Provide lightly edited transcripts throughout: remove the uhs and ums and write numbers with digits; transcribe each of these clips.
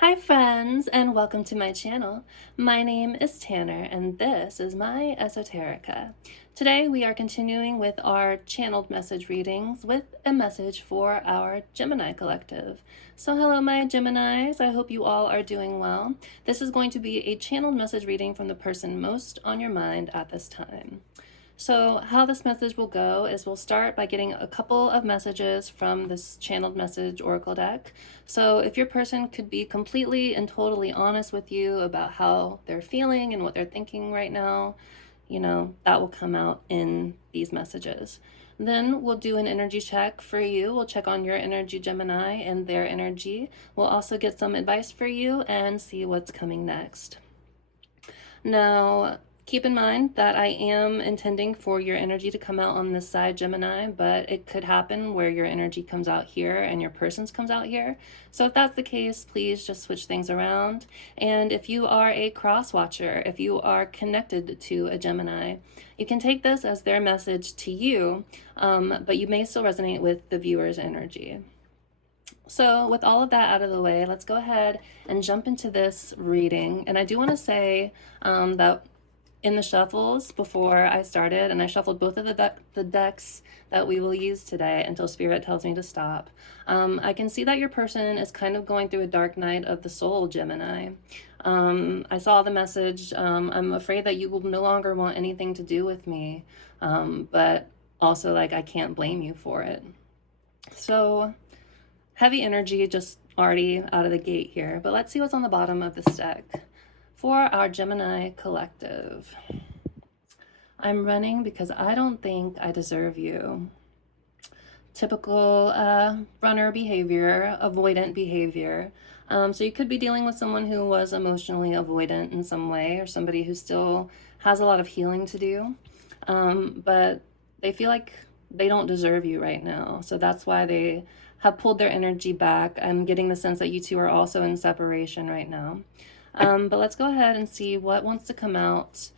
Hi friends, and welcome to my channel. My name is Tanner, and this is my Esoterica. Today we are continuing with our channeled message readings with a message for our Gemini collective. So hello my Geminis, I hope you all are doing well. This is going to be a channeled message reading from the person most on your mind at this time. So how this message will go is we'll start by getting a couple of messages from this channeled message oracle deck. So if your person could be completely and totally honest with you about how they're feeling and what they're thinking right now, that will come out in these messages. Then we'll do an energy check for you. We'll check on your energy, Gemini, and their energy. We'll also get some advice for you and see what's coming next. Now, keep in mind that I am intending for your energy to come out on this side, Gemini, but it could happen where your energy comes out here and your person's comes out here. So if that's the case, please just switch things around. And if you are a cross watcher, if you are connected to a Gemini, you can take this as their message to you, but you may still resonate with the viewer's energy. So with all of that out of the way, let's go ahead and jump into this reading. And I do want to say that in the shuffles before I started, and I shuffled both of the decks that we will use today until Spirit tells me to stop, I can see that your person is kind of going through a dark night of the soul, Gemini. I saw the message, I'm afraid that you will no longer want anything to do with me, but also like I can't blame you for it. So heavy energy just already out of the gate here, but let's see what's on the bottom of this deck. For our Gemini collective, I'm running because I don't think I deserve you. Typical runner behavior, avoidant behavior. So you could be dealing with someone who was emotionally avoidant in some way, or somebody who still has a lot of healing to do, but they feel like they don't deserve you right now. So that's why they have pulled their energy back. I'm getting the sense that you two are also in separation right now. But let's go ahead and see what wants to come out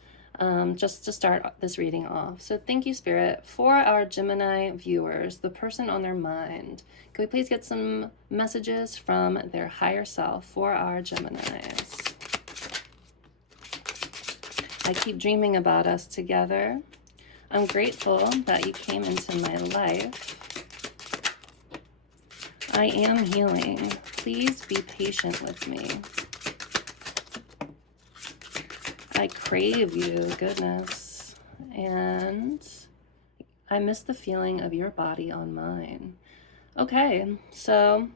just to start this reading off. So thank you, Spirit. For our Gemini viewers, the person on their mind, can we please get some messages from their higher self for our Geminis? I keep dreaming about us together. I'm grateful that you came into my life. I am healing. Please be patient with me. I crave you, goodness. And I miss the feeling of your body on mine. Okay, so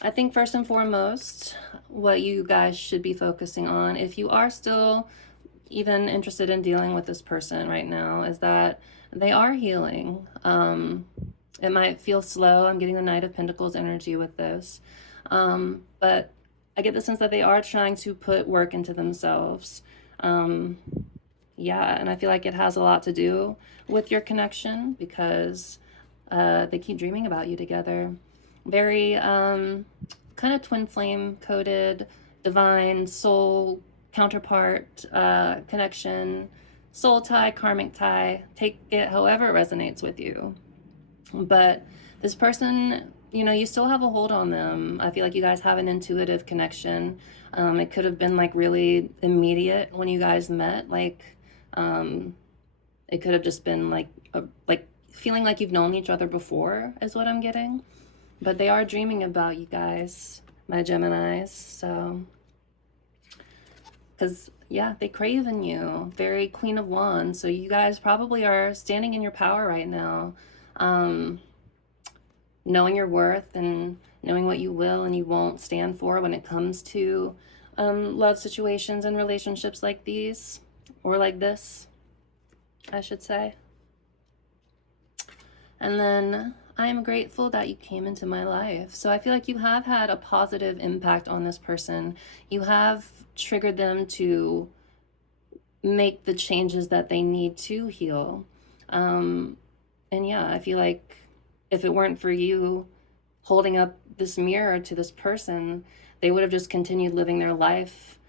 I think first and foremost, what you guys should be focusing on, if you are still even interested in dealing with this person right now, is that they are healing. It might feel slow. I'm getting the Knight of Pentacles energy with this. But I get the sense that they are trying to put work into themselves. Yeah, and I feel like it has a lot to do with your connection because they keep dreaming about you together. Very kind of twin flame coded, divine soul counterpart connection, soul tie, karmic tie. Take it however it resonates with you. But this person, you still have a hold on them. I feel like you guys have an intuitive connection. It could have been like really immediate when you guys met. Like, it could have just been like feeling like you've known each other before is what I'm getting. But they are dreaming about you guys, my Geminis. So, because yeah, they crave in you. Very Queen of Wands. So you guys probably are standing in your power right now. Knowing your worth and knowing what you will and you won't stand for when it comes to love situations and relationships like these, or like this, I should say. And then I am grateful that you came into my life. So I feel like you have had a positive impact on this person. You have triggered them to make the changes that they need to heal. And yeah, I feel like if it weren't for you holding up this mirror to this person, they would have just continued living their life,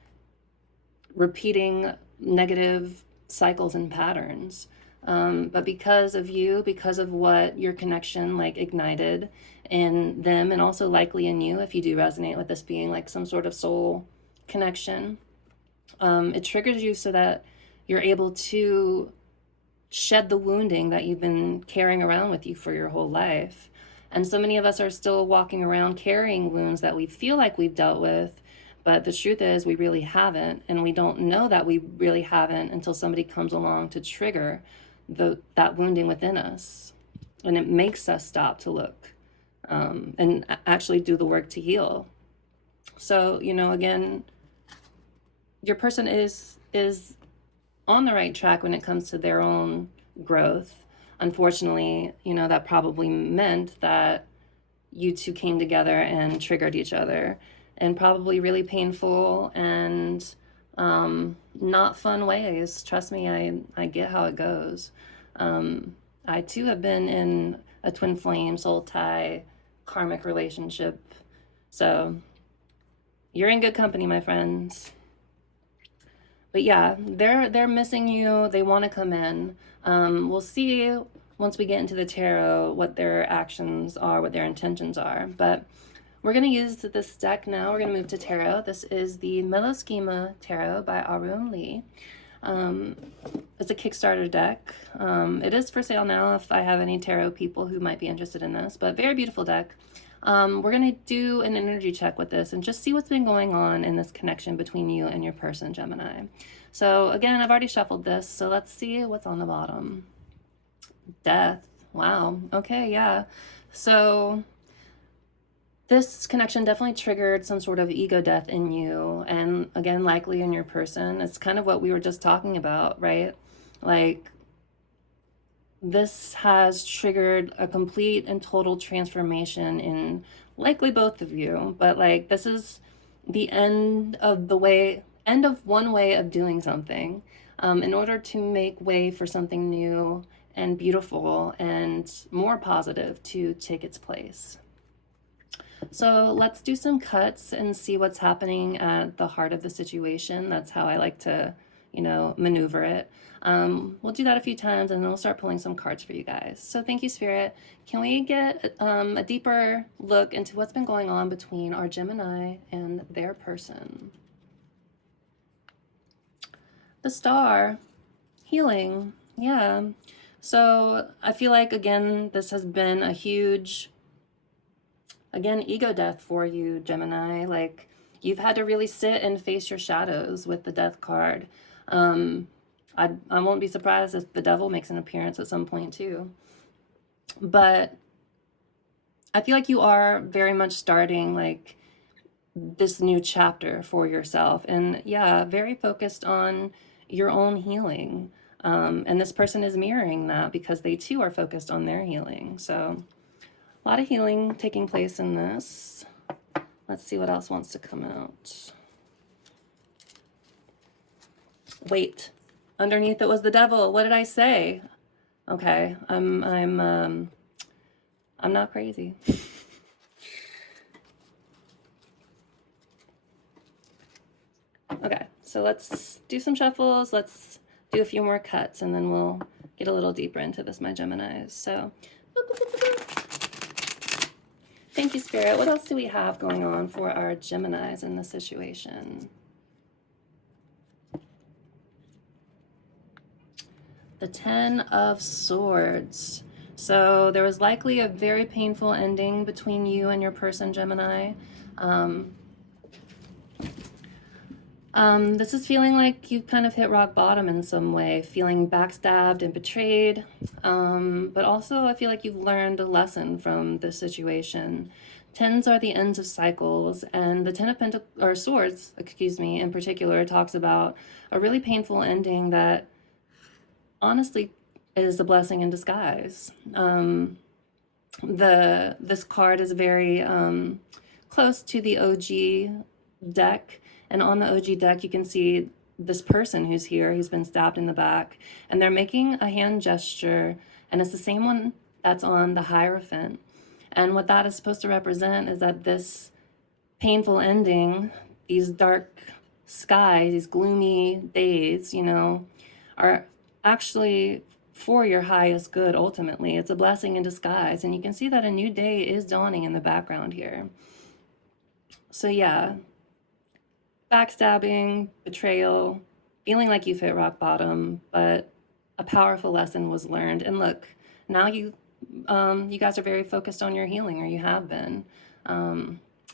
repeating negative cycles and patterns. But because of you, because of what your connection like ignited in them, and also likely in you, if you do resonate with this being like some sort of soul connection, it triggers you so that you're able to shed the wounding that you've been carrying around with you for your whole life. And so many of us are still walking around carrying wounds that we feel like we've dealt with, but the truth is we really haven't, and we don't know that we really haven't until somebody comes along to trigger that wounding within us, and it makes us stop to look, and actually do the work to heal. So, you know, again, your person is on the right track when it comes to their own growth. Unfortunately, you know, that probably meant that you two came together and triggered each other in probably really painful and not fun ways. Trust me, I get how it goes. I too have been in a twin flame, soul tie, karmic relationship. So you're in good company, my friends. But yeah, they're missing you. They want to come in. We'll see once we get into the tarot what their actions are, what their intentions are. But we're going to use this deck now. We're going to move to tarot. This is the Meloschema Tarot by Arun Lee. It's a Kickstarter deck. It is for sale now if I have any tarot people who might be interested in this, but very beautiful deck. We're going to do an energy check with this and just see what's been going on in this connection between you and your person, Gemini. So again, I've already shuffled this, so let's see what's on the bottom. Death. Wow. Okay, yeah. So this connection definitely triggered some sort of ego death in you, and again, likely in your person. It's kind of what we were just talking about, right? Like, this has triggered a complete and total transformation in likely both of you, but like this is the end of one way of doing something, in order to make way for something new and beautiful and more positive to take its place. So let's do some cuts and see what's happening at the heart of the situation. That's how I like to, you know, maneuver it. We'll do that a few times and then we'll start pulling some cards for you guys. So thank you, Spirit. Can we get a deeper look into what's been going on between our Gemini and their person? The Star, healing. Yeah. So I feel like, again, this has been a huge, again, ego death for you, Gemini. Like, you've had to really sit and face your shadows with the Death card. I won't be surprised if the Devil makes an appearance at some point too. But I feel like you are very much starting like this new chapter for yourself. And yeah, very focused on your own healing. And this person is mirroring that because they too are focused on their healing. So a lot of healing taking place in this. Let's see what else wants to come out. Wait. Underneath it was the Devil. What did I say? Okay, I'm not crazy. Okay, so let's do some shuffles. Let's do a few more cuts, and then we'll get a little deeper into this, my Geminis. So, thank you, Spirit. What else do we have going on for our Geminis in this situation? The Ten of Swords. So there was likely a very painful ending between you and your person, Gemini. This is feeling like you've kind of hit rock bottom in some way, feeling backstabbed and betrayed. But also I feel like you've learned a lesson from this situation. Tens are the ends of cycles, and the Ten of Swords, excuse me, in particular, talks about a really painful ending that honestly is a blessing in disguise. This card is very close to the OG deck, and on the OG deck you can see this person who's here, who's been stabbed in the back, and they're making a hand gesture, and it's the same one that's on the Hierophant. And what that is supposed to represent is that this painful ending, these dark skies, these gloomy days, you know, are actually for your highest good. Ultimately, it's a blessing in disguise, and you can see that a new day is dawning in the background here. So yeah, backstabbing, betrayal, feeling like you've hit rock bottom, but a powerful lesson was learned. And look, now you guys are very focused on your healing, or you have been.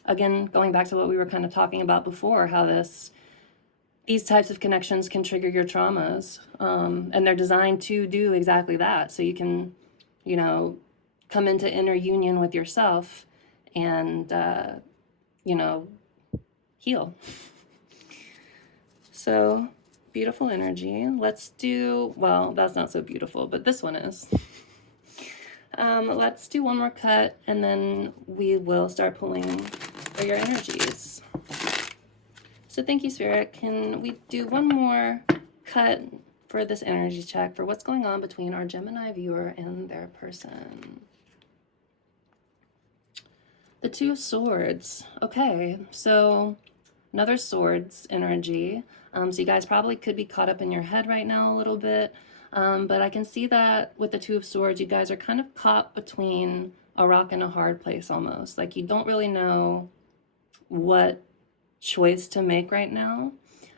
Again, going back to what we were kind of talking about before, how these types of connections can trigger your traumas, and they're designed to do exactly that. So you can, you know, come into inner union with yourself and, you know, heal. So beautiful energy. Let's do, well, that's not so beautiful, but this one is. Let's do one more cut, and then we will start pulling for your energies. So thank you, Spirit. Can we do one more cut for this energy check for what's going on between our Gemini viewer and their person? The Two of Swords. Okay, so another swords energy. So you guys probably could be caught up in your head right now a little bit. But I can see that with the Two of Swords, you guys are kind of caught between a rock and a hard place almost. Like you don't really know what choice to make right now.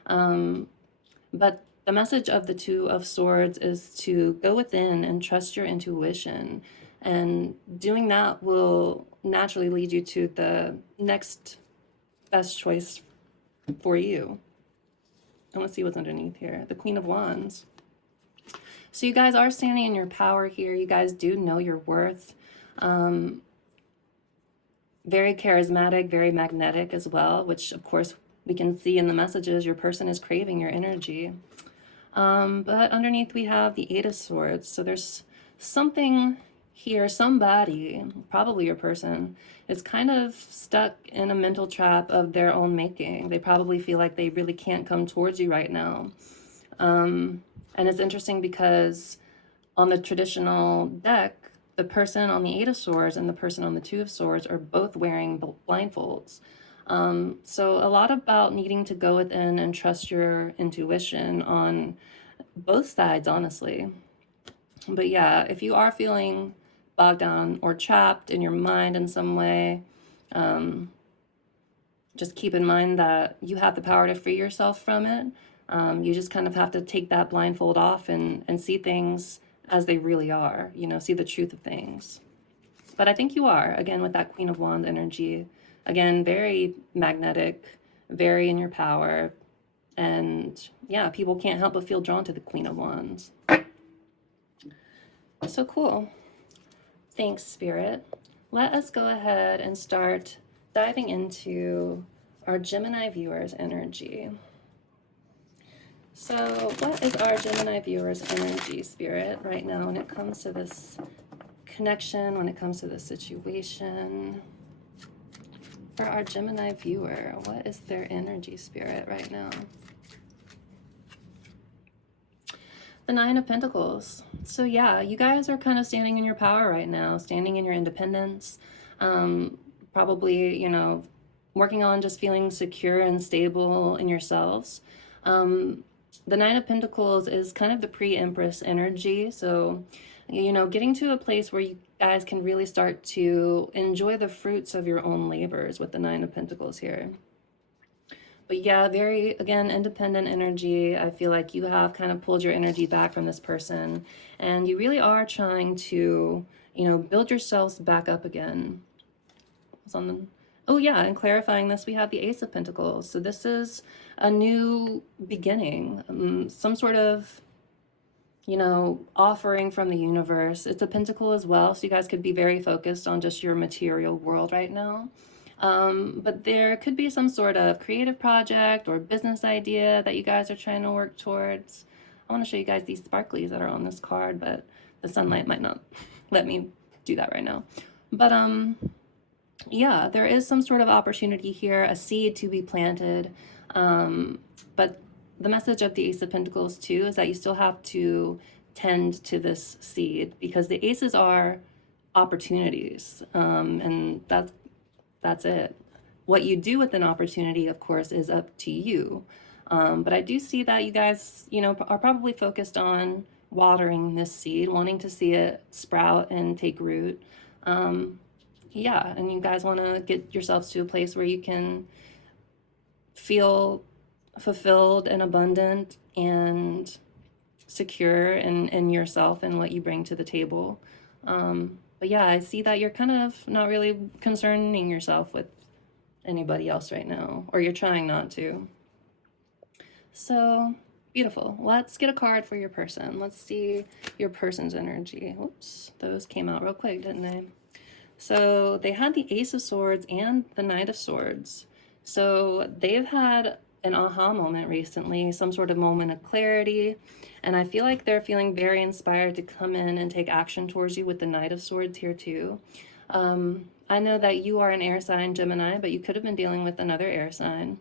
But the message of the Two of Swords is to go within and trust your intuition. And doing that will naturally lead you to the next best choice for you. And let's see what's underneath here. The Queen of Wands. So you guys are standing in your power here. You guys do know your worth. Very charismatic, very magnetic as well, which of course we can see in the messages. Your person is craving your energy. But underneath we have the Eight of Swords. So there's something here, somebody, probably your person, is kind of stuck in a mental trap of their own making. They probably feel like they really can't come towards you right now. And it's interesting because on the traditional deck, the person on the Eight of Swords and the person on the Two of Swords are both wearing blindfolds. So a lot about needing to go within and trust your intuition on both sides, honestly. But yeah, if you are feeling bogged down or trapped in your mind in some way, just keep in mind that you have the power to free yourself from it. You just kind of have to take that blindfold off and see things as they really are, you know, see the truth of things. But I think you are, again, with that Queen of Wands energy. Again, very magnetic, very in your power. And yeah, people can't help but feel drawn to the Queen of Wands. So cool. Thanks, Spirit. Let us go ahead and start diving into our Gemini viewers' energy. So what is our Gemini viewers' energy, Spirit, right now when it comes to this connection, when it comes to this situation? For our Gemini viewer, what is their energy, Spirit, right now? The Nine of Pentacles. So yeah, you guys are kind of standing in your power right now, standing in your independence, probably, you know, working on just feeling secure and stable in yourselves. The Nine of Pentacles is kind of the pre-Empress energy. So, you know, getting to a place where you guys can really start to enjoy the fruits of your own labors with the Nine of Pentacles here. But yeah, very, again, independent energy. I feel like you have kind of pulled your energy back from this person, and you really are trying to, you know, build yourselves back up again. Oh yeah, and clarifying this, we have the Ace of Pentacles. So this is a new beginning, some sort of, you know, offering from the universe. It's a pentacle as well, so you guys could be very focused on just your material world right now. But there could be some sort of creative project or business idea that you guys are trying to work towards. I want to show you guys these sparklies that are on this card, but the sunlight might not let me do that right now. But yeah, there is some sort of opportunity here, a seed to be planted. But the message of the Ace of Pentacles too is that you still have to tend to this seed, because the aces are opportunities, and that's it. What you do with an opportunity, of course, is up to you. But I do see that you guys, you know, are probably focused on watering this seed, wanting to see it sprout and take root. Yeah, and you guys want to get yourselves to a place where you can feel fulfilled and abundant and secure in yourself and what you bring to the table. But yeah, I see that you're kind of not really concerning yourself with anybody else right now, or you're trying not to. So beautiful. Let's get a card for your person. Let's see your person's energy. Whoops, those came out real quick, didn't they? So they had the Ace of Swords and the Knight of Swords. So they've had an aha moment recently, some sort of moment of clarity. And I feel like they're feeling very inspired to come in and take action towards you with the Knight of Swords here too. I know that you are an air sign, Gemini, but you could have been dealing with another air sign.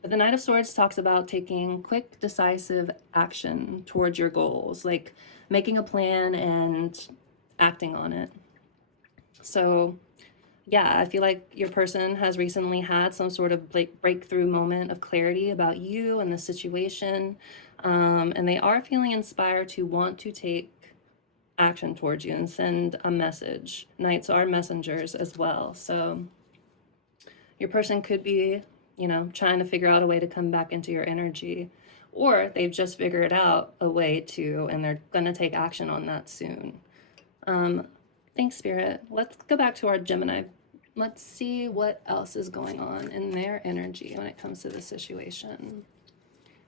But the Knight of Swords talks about taking quick, decisive action towards your goals, like making a plan and acting on it. So yeah, I feel like your person has recently had some sort of breakthrough moment of clarity about you and the situation. And they are feeling inspired to want to take action towards you and send a message. Knights are messengers as well. So your person could be, you know, trying to figure out a way to come back into your energy, or they've just figured out a way to, and they're going to take action on that soon. Thanks, Spirit. Let's go back to our Gemini. Let's see what else is going on in their energy when it comes to the situation.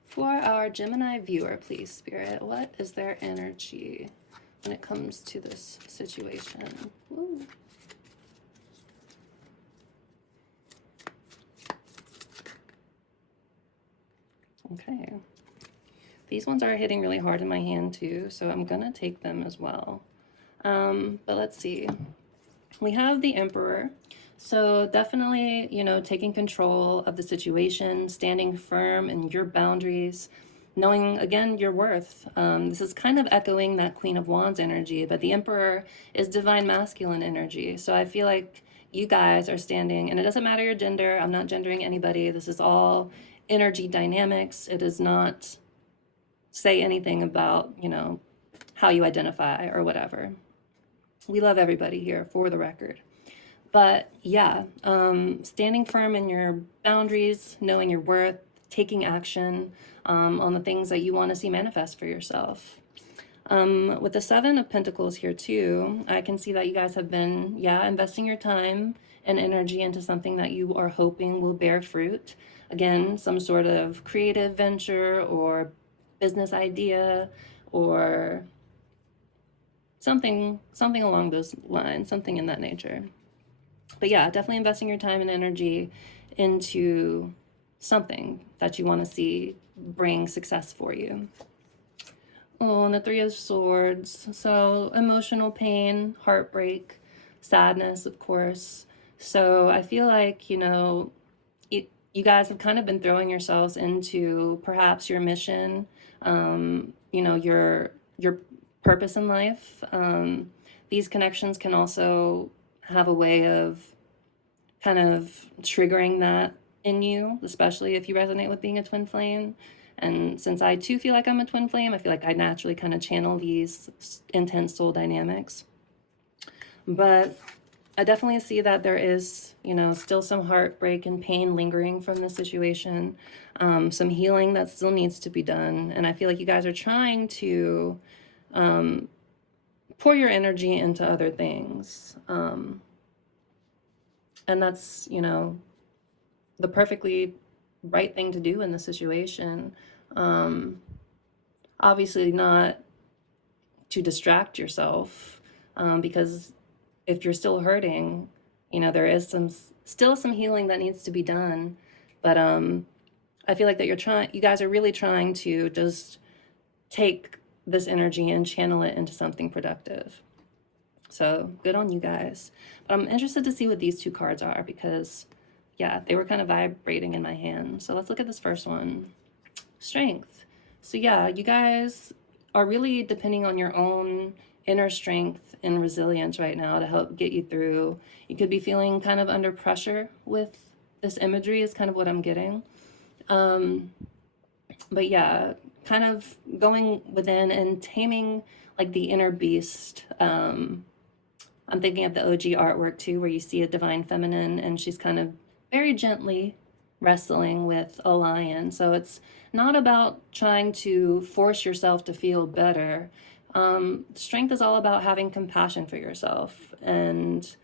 For our Gemini viewer, please, Spirit, what is their energy when it comes to this situation? Woo. Okay. These ones are hitting really hard in my hand too, so I'm gonna take them as well. But let's see. We have the Emperor. So definitely, you know, taking control of the situation, standing firm in your boundaries, knowing, again, your worth. This is kind of echoing that Queen of Wands energy, but the Emperor is divine masculine energy. So I feel like you guys are standing, and it doesn't matter your gender. I'm not gendering anybody. This is all energy dynamics. It does not say anything about, you know, how you identify or whatever. We love everybody here, for the record. But yeah, standing firm in your boundaries, knowing your worth, taking action on the things that you want to see manifest for yourself. With the Seven of Pentacles here too, I can see that you guys have been, yeah, investing your time and energy into something that you are hoping will bear fruit. Again, some sort of creative venture or business idea or something along those lines, something in that nature. But yeah, definitely investing your time and energy into something that you want to see bring success for you. Oh, and the Three of Swords. So emotional pain, heartbreak, sadness, of course. So I feel like, you know, you guys have kind of been throwing yourselves into perhaps your mission, you know, your purpose in life. These connections can also have a way of kind of triggering that in you, especially if you resonate with being a twin flame. And since I too feel like I'm a twin flame, I feel like I naturally kind of channel these intense soul dynamics. But I definitely see that there is, you know, still some heartbreak and pain lingering from the situation, some healing that still needs to be done. And I feel like you guys are trying to pour your energy into other things. And that's, you know, the perfectly right thing to do in the situation. Obviously not to distract yourself, because if you're still hurting, you know, there is still some healing that needs to be done. But I feel like that you guys are really trying to just take this energy and channel it into something productive. So good on you guys. But I'm interested to see what these two cards are because, yeah, they were kind of vibrating in my hand. So let's look at this first one. Strength. So yeah, you guys are really depending on your own inner strength and resilience right now to help get you through. You could be feeling kind of under pressure with this imagery is kind of what I'm getting. But yeah, kind of going within and taming like the inner beast. I'm thinking of the OG artwork too, where you see a divine feminine and she's kind of very gently wrestling with a lion. So it's not about trying to force yourself to feel better. Strength is all about having compassion for yourself and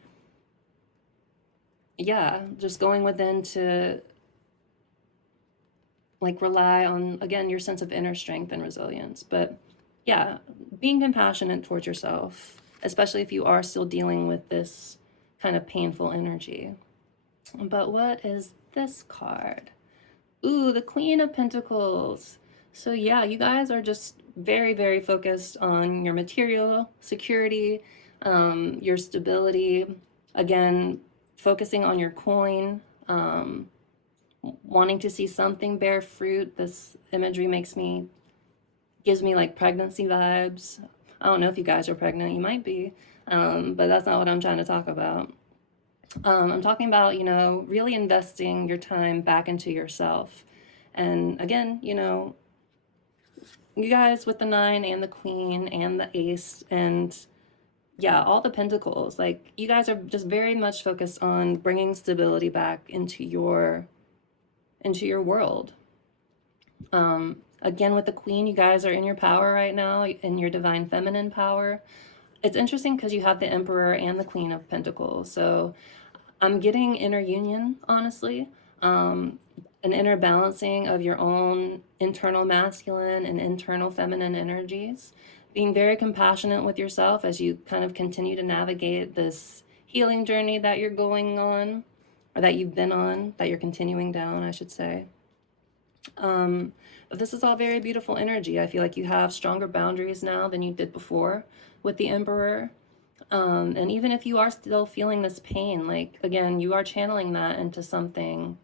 yeah, just going within to like rely on, again, your sense of inner strength and resilience. But yeah, being compassionate towards yourself, especially if you are still dealing with this kind of painful energy. But what is this card? Ooh, the Queen of Pentacles. So yeah, you guys are just very, very focused on your material security, your stability. Again, focusing on your coin, wanting to see something bear fruit. This imagery gives me like pregnancy vibes. I don't know if you guys are pregnant, you might be, but that's not what I'm trying to talk about. I'm talking about, really investing your time back into yourself. And again, you guys with the 9 and the Queen and the Ace and yeah, all the Pentacles, like you guys are just very much focused on bringing stability back into your world. Again, with the Queen, you guys are in your power right now, in your divine feminine power. It's interesting because you have the Emperor and the Queen of Pentacles. So I'm getting inner union, honestly, an inner balancing of your own internal masculine and internal feminine energies, being very compassionate with yourself as you kind of continue to navigate this healing journey that you're going on, or that you've been on, that you're continuing down, I should say. But this is all very beautiful energy. I feel like you have stronger boundaries now than you did before with the Emperor. And even if you are still feeling this pain, like, again, you are channeling that into something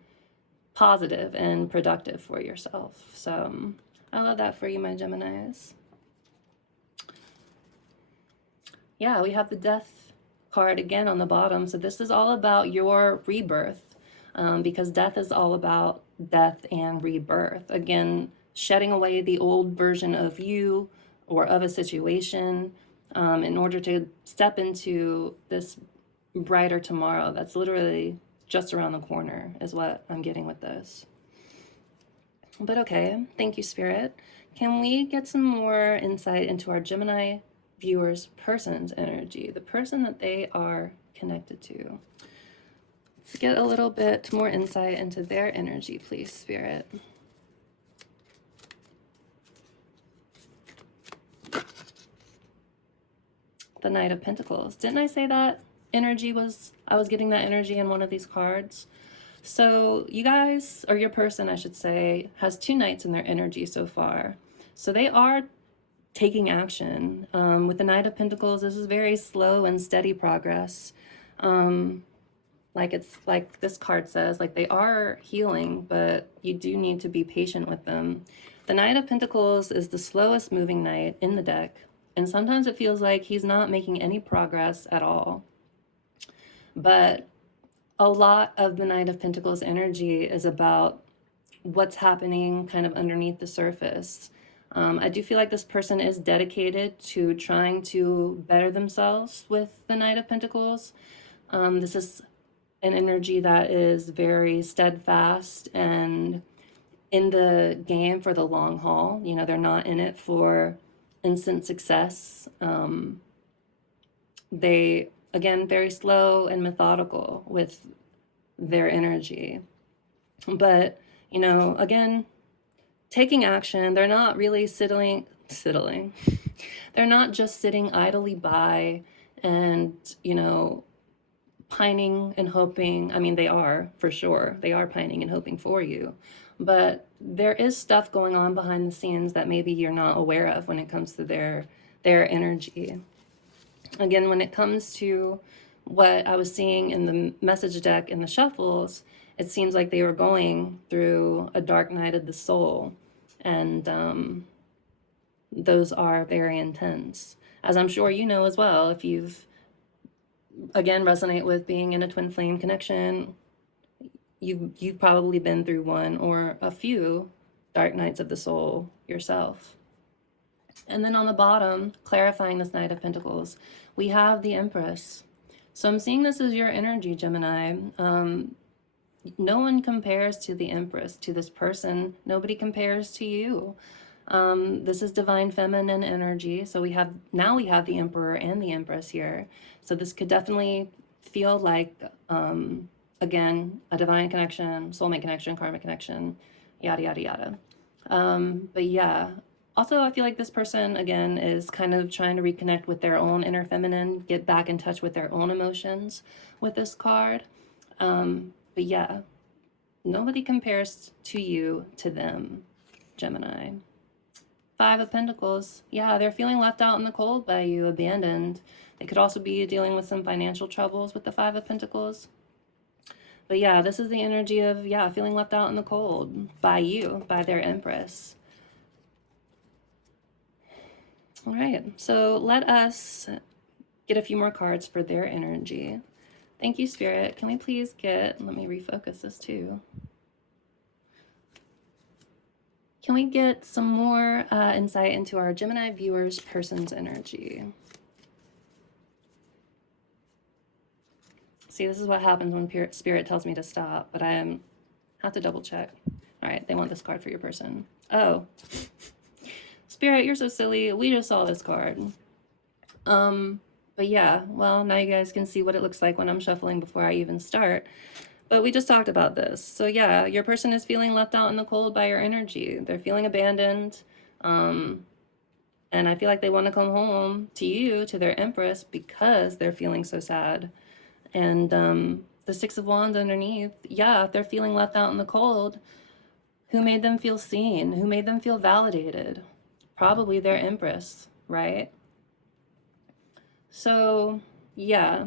positive and productive for yourself. So I love that for you, my Geminis. Yeah, we have the Death card again on the bottom. So this is all about your rebirth, because death is all about death and rebirth. Again, shedding away the old version of you or of a situation, in order to step into this brighter tomorrow that's literally just around the corner, is what I'm getting with this. But okay, thank you, Spirit. Can we get some more insight into our Gemini viewers' person's energy, the person that they are connected to? Let's get a little bit more insight into their energy, please, Spirit. The Knight of Pentacles. Didn't I say that I was getting that energy in one of these cards? So you guys, or your person, I should say, has 2 knights in their energy so far. So they are taking action. With the Knight of Pentacles, this is very slow and steady progress. Like this card says, like they are healing, but you do need to be patient with them. The Knight of Pentacles is the slowest moving knight in the deck. And sometimes it feels like he's not making any progress at all. But a lot of the Knight of Pentacles energy is about what's happening kind of underneath the surface. I do feel like this person is dedicated to trying to better themselves with the Knight of Pentacles. This is an energy that is very steadfast and in the game for the long haul. They're not in it for instant success. They, again, very slow and methodical with their energy. But, again, taking action. They're not really sitting. They're not just sitting idly by and, pining and hoping. I mean, they are, for sure. They are pining and hoping for you. But there is stuff going on behind the scenes that maybe you're not aware of when it comes to their energy. Again, when it comes to what I was seeing in the message deck in the shuffles, it seems like they were going through a dark night of the soul. And those are very intense. As I'm sure you know as well, if you've, again, resonate with being in a twin flame connection, you've probably been through one or a few dark nights of the soul yourself. And then on the bottom, clarifying this Knight of Pentacles, we have the Empress. So I'm seeing this as your energy, Gemini. No one compares to the Empress, to this person. Nobody compares to you. This is divine feminine energy. So we have the Emperor and the Empress here. So this could definitely feel like, again, a divine connection, soulmate connection, karmic connection, yada, yada, yada. But yeah, also I feel like this person, again, is kind of trying to reconnect with their own inner feminine, get back in touch with their own emotions with this card. But yeah, nobody compares to you to them, Gemini. Five of Pentacles. Yeah, they're feeling left out in the cold by you, abandoned. They could also be dealing with some financial troubles with the Five of Pentacles. But yeah, this is the energy of, yeah, feeling left out in the cold by you, by their Empress. All right, so let us get a few more cards for their energy. Thank you, Spirit. Can we please get, let me refocus this too. Can we get some more insight into our Gemini viewers' person's energy? See, this is what happens when Spirit tells me to stop, but I have to double check. All right, they want this card for your person. Oh, Spirit, you're so silly. We just saw this card. But yeah, well, now you guys can see what it looks like when I'm shuffling before I even start. But we just talked about this. So yeah, your person is feeling left out in the cold by your energy. They're feeling abandoned. And I feel like they want to come home to you, to their Empress, because they're feeling so sad. And the Six of Wands underneath, yeah, if they're feeling left out in the cold, who made them feel seen? Who made them feel validated? Probably their Empress, right? So yeah,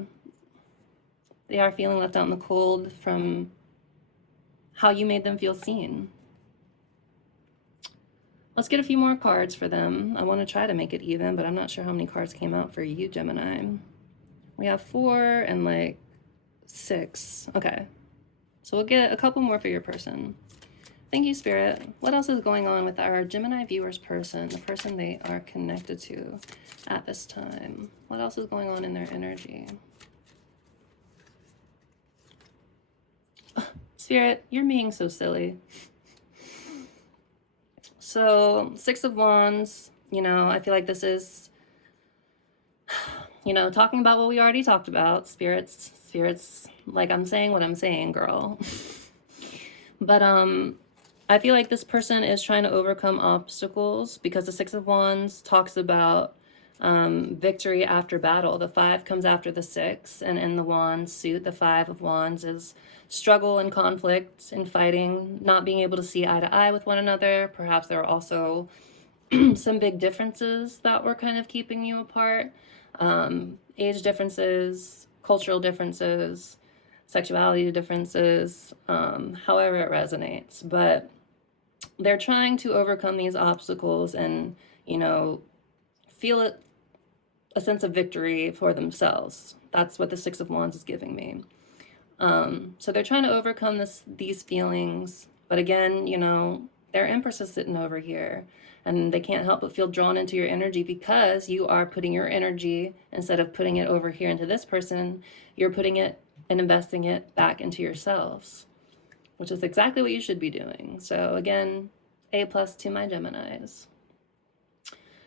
they are feeling left out in the cold from how you made them feel seen. Let's get a few more cards for them. I want to try to make it even, but I'm not sure how many cards came out for you, Gemini. We have 4 and like 6. Okay, so we'll get a couple more for your person. Thank you, Spirit. What else is going on with our Gemini viewers person, the person they are connected to at this time? What else is going on in their energy? Spirit, you're being so silly. So, Six of Wands, you know, I feel like this is, you know, talking about what we already talked about. Spirits, like I'm saying what I'm saying, girl. But I feel like this person is trying to overcome obstacles because the Six of Wands talks about victory after battle. The 5 comes after the 6, and in the Wands suit, the 5 of Wands is struggle and conflict and fighting, not being able to see eye to eye with one another. Perhaps there are also some big differences that were kind of keeping you apart. Age differences, cultural differences, sexuality differences, however it resonates. But they're trying to overcome these obstacles and, you know, feel a sense of victory for themselves. That's what the Six of Wands is giving me. So they're trying to overcome these feelings. But again, you know, their Empress is sitting over here. And they can't help but feel drawn into your energy because you are putting your energy, instead of putting it over here into this person, you're putting it and investing it back into yourselves, which is exactly what you should be doing. So again, A+ to my Geminis.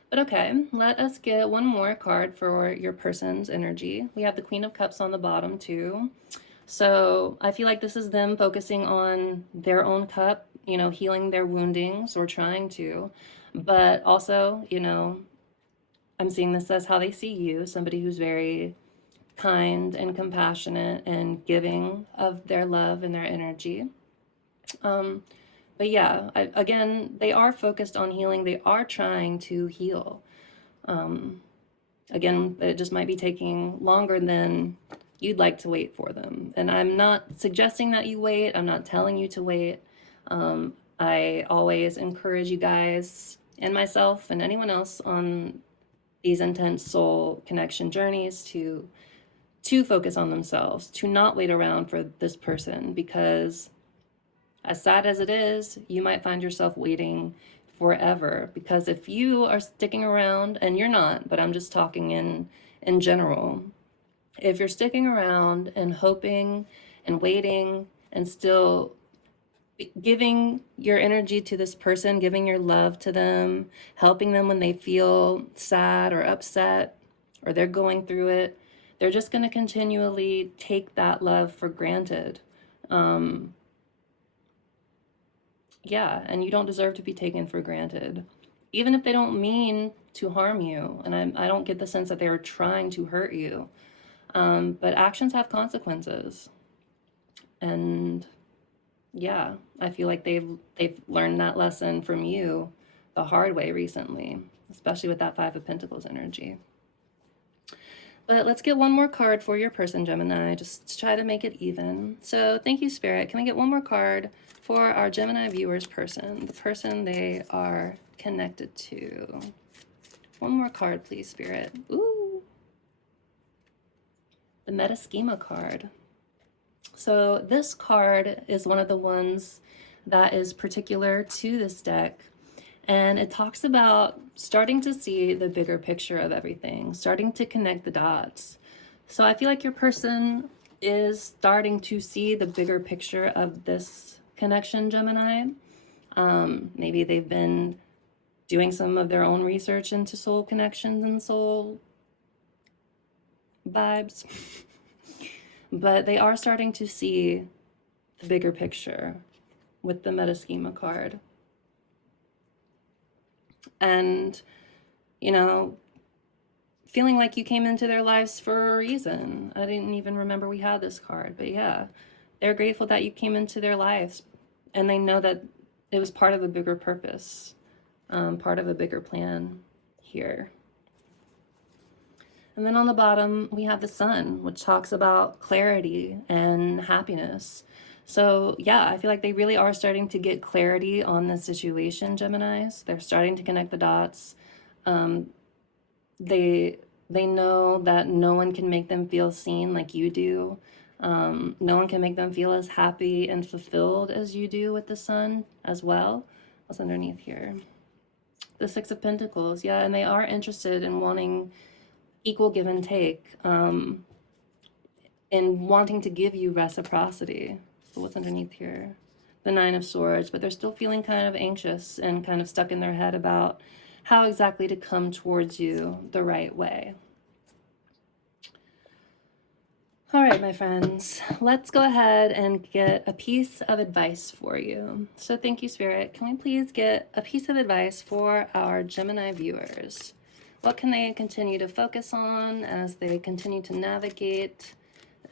But okay, let us get one more card for your person's energy. We have the Queen of Cups on the bottom too. So I feel like this is them focusing on their own cup, you know, healing their woundings, or trying to. But also, you know, I'm seeing this as how they see you, somebody who's very kind and compassionate and giving of their love and their energy. But yeah, again, they are focused on healing. They are trying to heal. Again, it just might be taking longer than you'd like to wait for them. And I'm not suggesting that you wait. I'm not telling you to wait. I always encourage you guys and myself and anyone else on these intense soul connection journeys to focus on themselves, to not wait around for this person, because as sad as it is, you might find yourself waiting forever. Because if you are sticking around, and you're not, but I'm just talking in general, if you're sticking around and hoping and waiting and still giving your energy to this person, giving your love to them, helping them when they feel sad or upset or they're going through it, they're just going to continually take that love for granted. Yeah, and you don't deserve to be taken for granted, even if they don't mean to harm you. And I don't get the sense that they were trying to hurt you. But actions have consequences. And yeah, I feel like they've learned that lesson from you the hard way recently, especially with that Five of Pentacles energy. But let's get one more card for your person, Gemini, just to try to make it even. So thank you, Spirit. Can we get one more card for our Gemini viewers person, the person they are connected to? One more card, please, Spirit. Ooh. The Meta Schema card. So this card is one of the ones that is particular to this deck. And it talks about starting to see the bigger picture of everything, starting to connect the dots. So I feel like your person is starting to see the bigger picture of this connection, Gemini. Maybe they've been doing some of their own research into soul connections and soul vibes. But they are starting to see the bigger picture with the Meta Schema card. And, you know, feeling like you came into their lives for a reason. I didn't even remember we had this card, but yeah, they're grateful that you came into their lives, and they know that it was part of a bigger purpose, part of a bigger plan here. And then on the bottom, we have the Sun, which talks about clarity and happiness. So yeah, I feel like they really are starting to get clarity on the situation, Geminis. They're starting to connect the dots. They know that no one can make them feel seen like you do. No one can make them feel as happy and fulfilled as you do with the Sun as well. What's underneath here? The Six of Pentacles, yeah, and they are interested in wanting equal give and take, and wanting to give you reciprocity. So what's underneath here? The Nine of Swords, but they're still feeling kind of anxious and kind of stuck in their head about how exactly to come towards you the right way. All right, my friends, let's go ahead and get a piece of advice for you. So thank you, Spirit. Can we please get a piece of advice for our Gemini viewers? What can they continue to focus on as they continue to navigate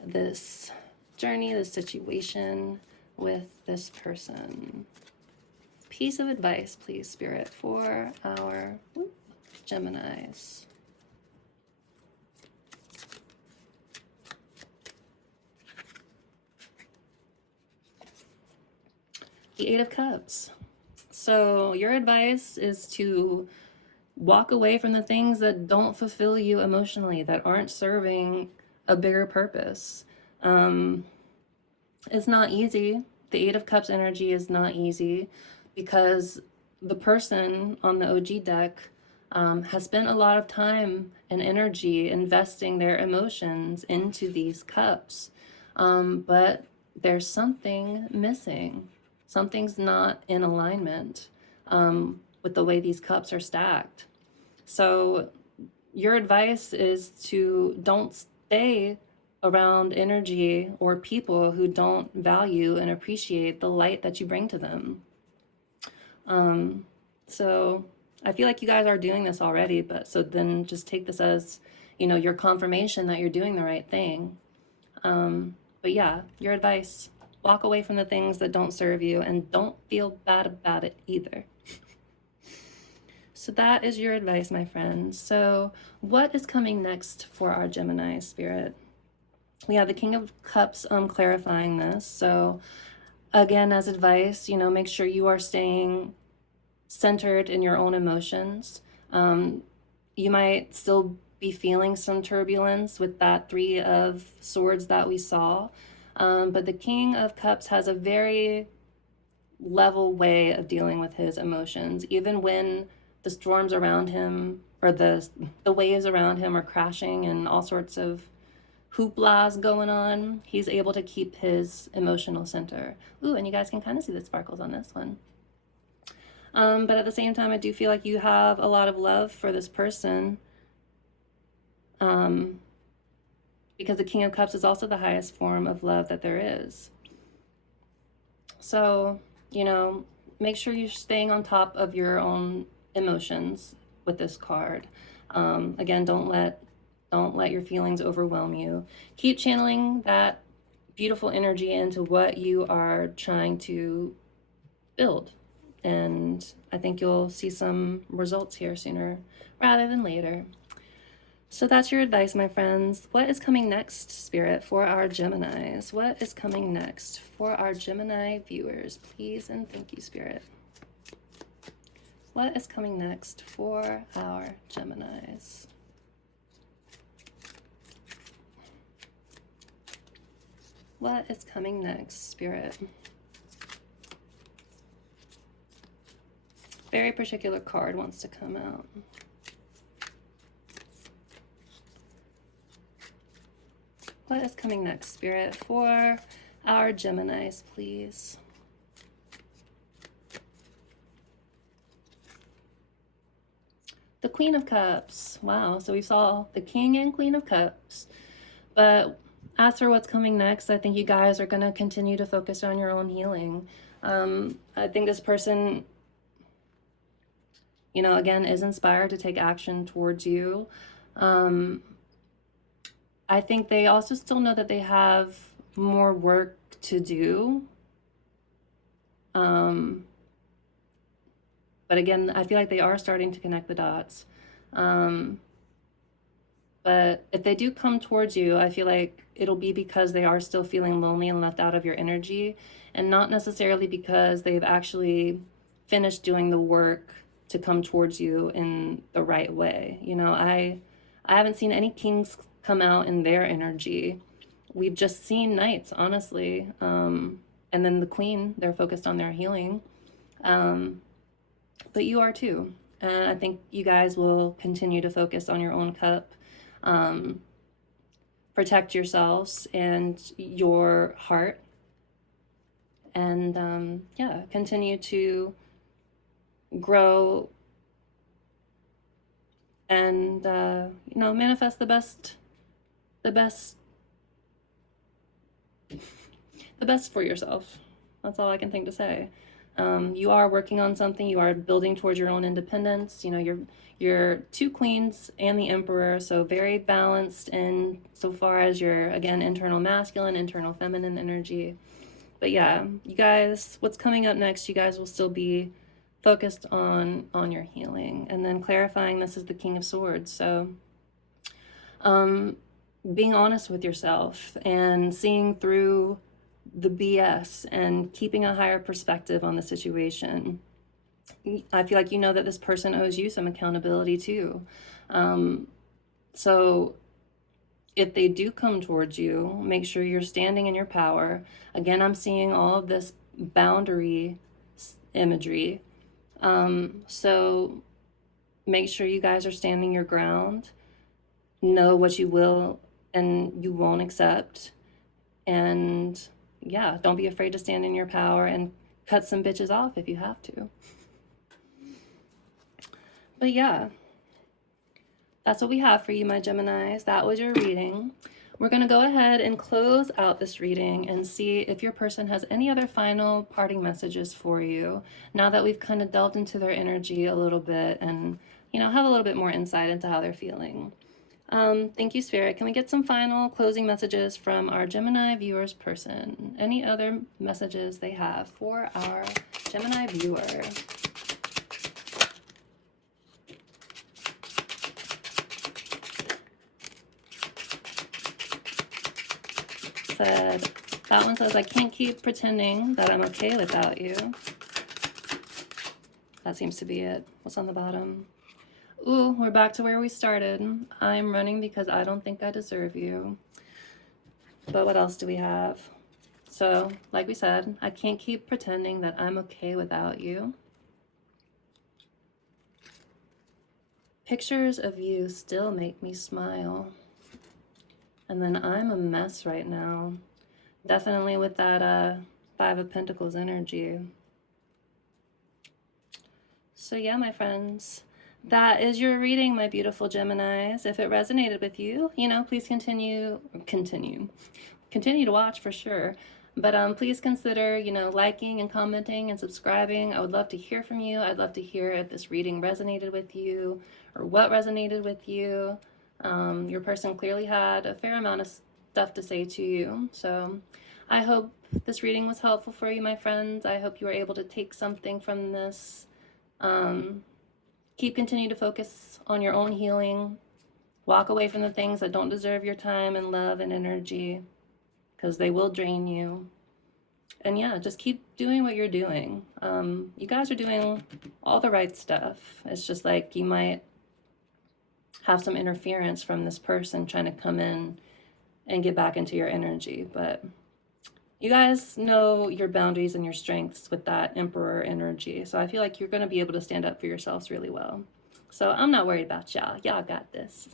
this journey, this situation with this person? Piece of advice, please, Spirit, for our Geminis. The Eight of Cups. So your advice is to walk away from the things that don't fulfill you emotionally, that aren't serving a bigger purpose. It's not easy. The Eight of Cups energy is not easy because the person on the OG deck has spent a lot of time and energy investing their emotions into these cups. But there's something missing. Something's not in alignment with the way these cups are stacked. So your advice is to don't stay around energy or people who don't value and appreciate the light that you bring to them. So I feel like you guys are doing this already, but so then just take this as, you know, your confirmation that you're doing the right thing. But yeah, your advice, walk away from the things that don't serve you and don't feel bad about it either. So that is your advice, my friends. So what is coming next for our Gemini, Spirit? We have the King of Cups clarifying this. So again, as advice, you know, make sure you are staying centered in your own emotions. You might still be feeling some turbulence with that Three of Swords that we saw. But the King of Cups has a very level way of dealing with his emotions, even when the storms around him, or the waves around him, are crashing and all sorts of hooplas going on. He's able to keep his emotional center. Ooh, and you guys can kind of see the sparkles on this one. But at the same time, I do feel like you have a lot of love for this person, because the King of Cups is also the highest form of love that there is. So, you know, make sure you're staying on top of your own emotions with this card. Again, don't let your feelings overwhelm you. Keep channeling that beautiful energy into what you are trying to build. And I think you'll see some results here sooner rather than later. So that's your advice, my friends. What is coming next, Spirit, for our Geminis? What is coming next for our Gemini viewers? Please and thank you, Spirit. What is coming next for our Geminis? What is coming next, Spirit? Very particular card wants to come out. What is coming next, Spirit, for our Geminis, please? The Queen of Cups. Wow, so we saw the King and Queen of Cups. But as for what's coming next, I think you guys are going to continue to focus on your own healing. I think this person, you know, again, is inspired to take action towards you. I think they also still know that they have more work to do. But again, I feel like they are starting to connect the dots. But if they do come towards you, I feel like it'll be because they are still feeling lonely and left out of your energy, and not necessarily because they've actually finished doing the work to come towards you in the right way. You know, I haven't seen any kings come out in their energy. We've just seen knights, honestly. And then the queen, they're focused on their healing. But you are too. And I think you guys will continue to focus on your own cup. Protect yourselves and your heart. And yeah, continue to grow and you know, manifest the best for yourself. That's all I can think to say. You are working on something. You are building towards your own independence. You know, you're two queens and the emperor, so very balanced in so far as your, again, internal masculine, internal feminine energy. But yeah, you guys, what's coming up next, you guys will still be focused on your healing. And then clarifying, this is the King of Swords. So being honest with yourself and seeing through the BS and keeping a higher perspective on the situation. I feel like you know that this person owes you some accountability too. So if they do come towards you, make sure you're standing in your power. Again, I'm seeing all of this boundary imagery. So make sure you guys are standing your ground. Know what you will and you won't accept. And yeah, don't be afraid to stand in your power and cut some bitches off if you have to. But yeah, that's what we have for you, my Geminis. That was your reading. We're going to go ahead and close out this reading and see if your person has any other final parting messages for you, now that we've kind of delved into their energy a little bit and, you know, have a little bit more insight into how they're feeling. Thank you, Spirit. Can we get some final closing messages from our Gemini viewers person? Any other messages they have for our Gemini viewer? That one says, I can't keep pretending that I'm okay without you. That seems to be it. What's on the bottom? Ooh, we're back to where we started. I'm running because I don't think I deserve you. But what else do we have? So, like we said, I can't keep pretending that I'm okay without you. Pictures of you still make me smile. And then I'm a mess right now. Definitely with that Five of Pentacles energy. So yeah, my friends, that is your reading, my beautiful Geminis. If it resonated with you, please continue to watch for sure. But please consider, liking and commenting and subscribing. I would love to hear from you. I'd love to hear if this reading resonated with you or what resonated with you. Your person clearly had a fair amount of stuff to say to you. So I hope this reading was helpful for you, my friends. I hope you were able to take something from this. Continue to focus on your own healing. Walk away from the things that don't deserve your time and love and energy, because they will drain you. And yeah, just keep doing what you're doing. You guys are doing all the right stuff. It's just like you might have some interference from this person trying to come in and get back into your energy. But you guys know your boundaries and your strengths with that Emperor energy. So I feel like you're going to be able to stand up for yourselves really well. So I'm not worried about y'all. Y'all got this.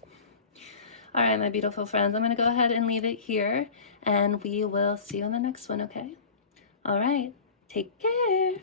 All right, my beautiful friends, I'm going to go ahead and leave it here, and we will see you in the next one, okay? All right, take care.